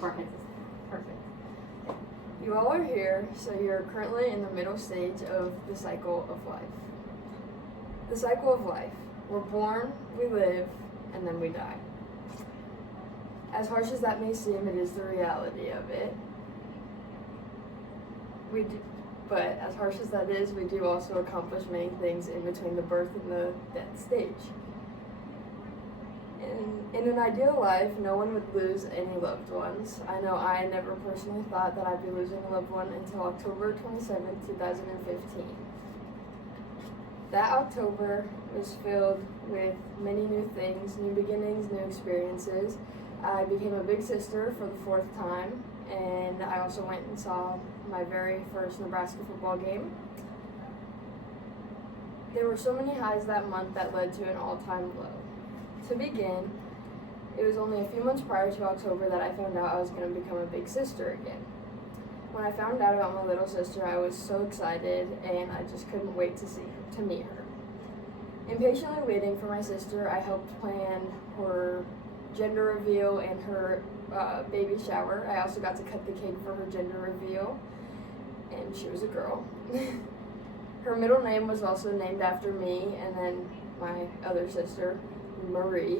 Right. Perfect. You all are here, so you're currently in the middle stage of the cycle of life. The cycle of life. We're born, we live, and then we die. As harsh as that may seem, it is the reality of it. But as harsh as that is, we do also accomplish many things in between the birth and the death stage. In an ideal life, no one would lose any loved ones. I know I never personally thought that I'd be losing a loved one until October 27, 2015. That October was filled with many new things, new beginnings, new experiences. I became a big sister for the 4th time, and I also went and saw my very first Nebraska football game. There were so many highs that month that led to an all-time low. To begin, it was only a few months prior to October that I found out I was going to become a big sister again. When I found out about my little sister, I was so excited, and I just couldn't wait to meet her. Impatiently waiting for my sister, I helped plan her gender reveal and her baby shower. I also got to cut the cake for her gender reveal, and she was a girl. Her middle name was also named after me, and then my other sister, Marie.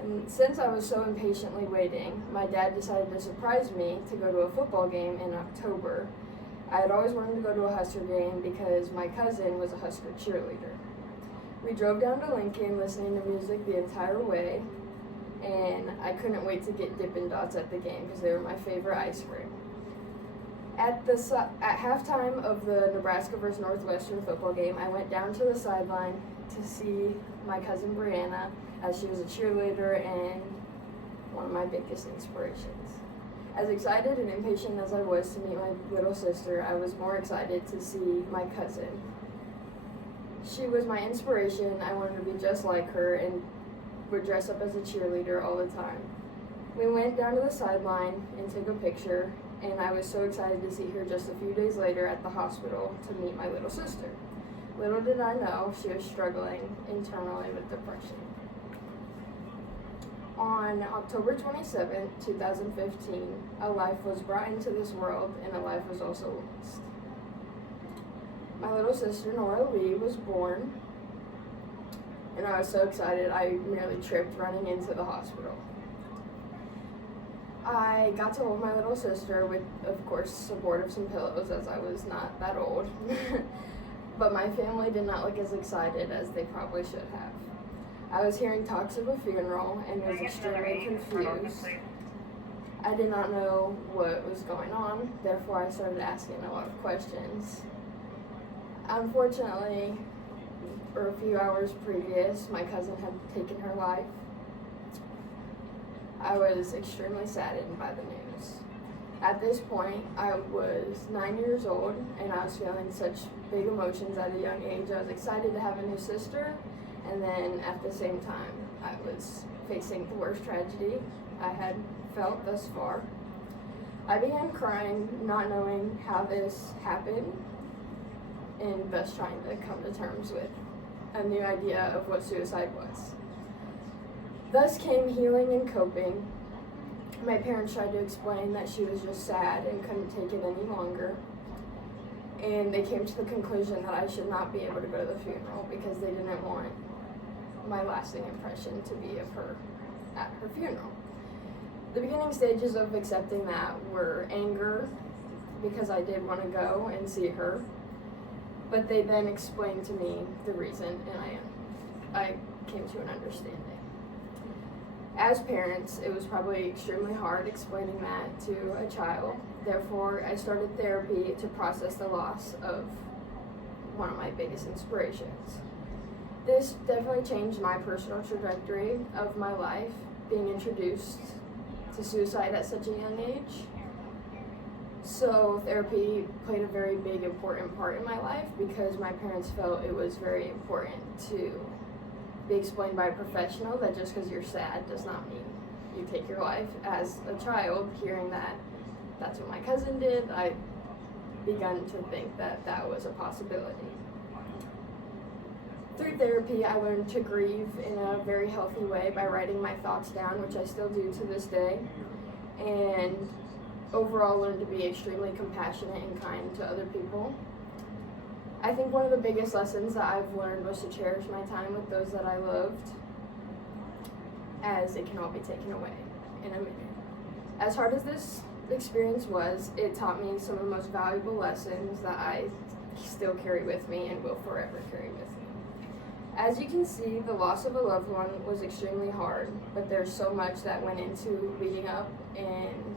And since I was so impatiently waiting, my dad decided to surprise me to go to a football game in October. I had always wanted to go to a Husker game because my cousin was a Husker cheerleader. We drove down to Lincoln listening to music the entire way, and I couldn't wait to get Dippin' Dots at the game because they were my favorite ice cream. At halftime of the Nebraska versus Northwestern football game, I went down to the sideline to see my cousin Brianna, as she was a cheerleader and one of my biggest inspirations. As excited and impatient as I was to meet my little sister, I was more excited to see my cousin. She was my inspiration. I wanted to be just like her and would dress up as a cheerleader all the time. We went down to the sideline and took a picture, and I was so excited to see her just a few days later at the hospital to meet my little sister. Little did I know she was struggling internally with depression. On October 27, 2015, a life was brought into this world and a life was also lost. My little sister, Nora Lee, was born, and I was so excited I nearly tripped running into the hospital. I got to hold my little sister with, of course, support of some pillows as I was not that old. But my family did not look as excited as they probably should have. I was hearing talks of a funeral and was extremely confused. I did not know what was going on, therefore I started asking a lot of questions. Unfortunately, for a few hours previous, my cousin had taken her life. I was extremely saddened by the news. At this point, I was 9 years old, and I was feeling such big emotions at a young age. I was excited to have a new sister, and then at the same time, I was facing the worst tragedy I had felt thus far. I began crying, not knowing how this happened, and thus trying to come to terms with a new idea of what suicide was. Thus came healing and coping. My parents tried to explain that she was just sad and couldn't take it any longer. And they came to the conclusion that I should not be able to go to the funeral because they didn't want my lasting impression to be of her at her funeral. The beginning stages of accepting that were anger because I did want to go and see her. But they then explained to me the reason, and I came to an understanding. As parents, it was probably extremely hard explaining that to a child. Therefore, I started therapy to process the loss of one of my biggest inspirations. This definitely changed my personal trajectory of my life, being introduced to suicide at such a young age. So therapy played a very big, important part in my life because my parents felt it was very important to be explained by a professional that just because you're sad does not mean you take your life. As a child, hearing that that's what my cousin did, I began to think that that was a possibility. Through therapy, I learned to grieve in a very healthy way by writing my thoughts down, which I still do to this day, and overall learned to be extremely compassionate and kind to other people. I think one of the biggest lessons that I've learned was to cherish my time with those that I loved, as it can all be taken away in a minute. As hard as this experience was, it taught me some of the most valuable lessons that I still carry with me and will forever carry with me. As you can see, the loss of a loved one was extremely hard, but there's so much that went into leading up and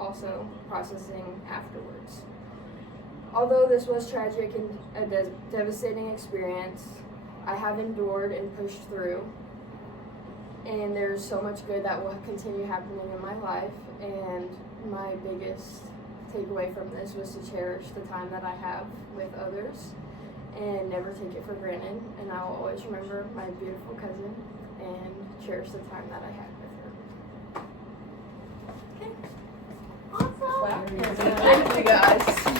also processing afterwards. Although this was tragic and a devastating experience, I have endured and pushed through, and there's so much good that will continue happening in my life, and my biggest takeaway from this was to cherish the time that I have with others and never take it for granted, and I will always remember my beautiful cousin and cherish the time that I had with her. Okay. Awesome. Thank you guys.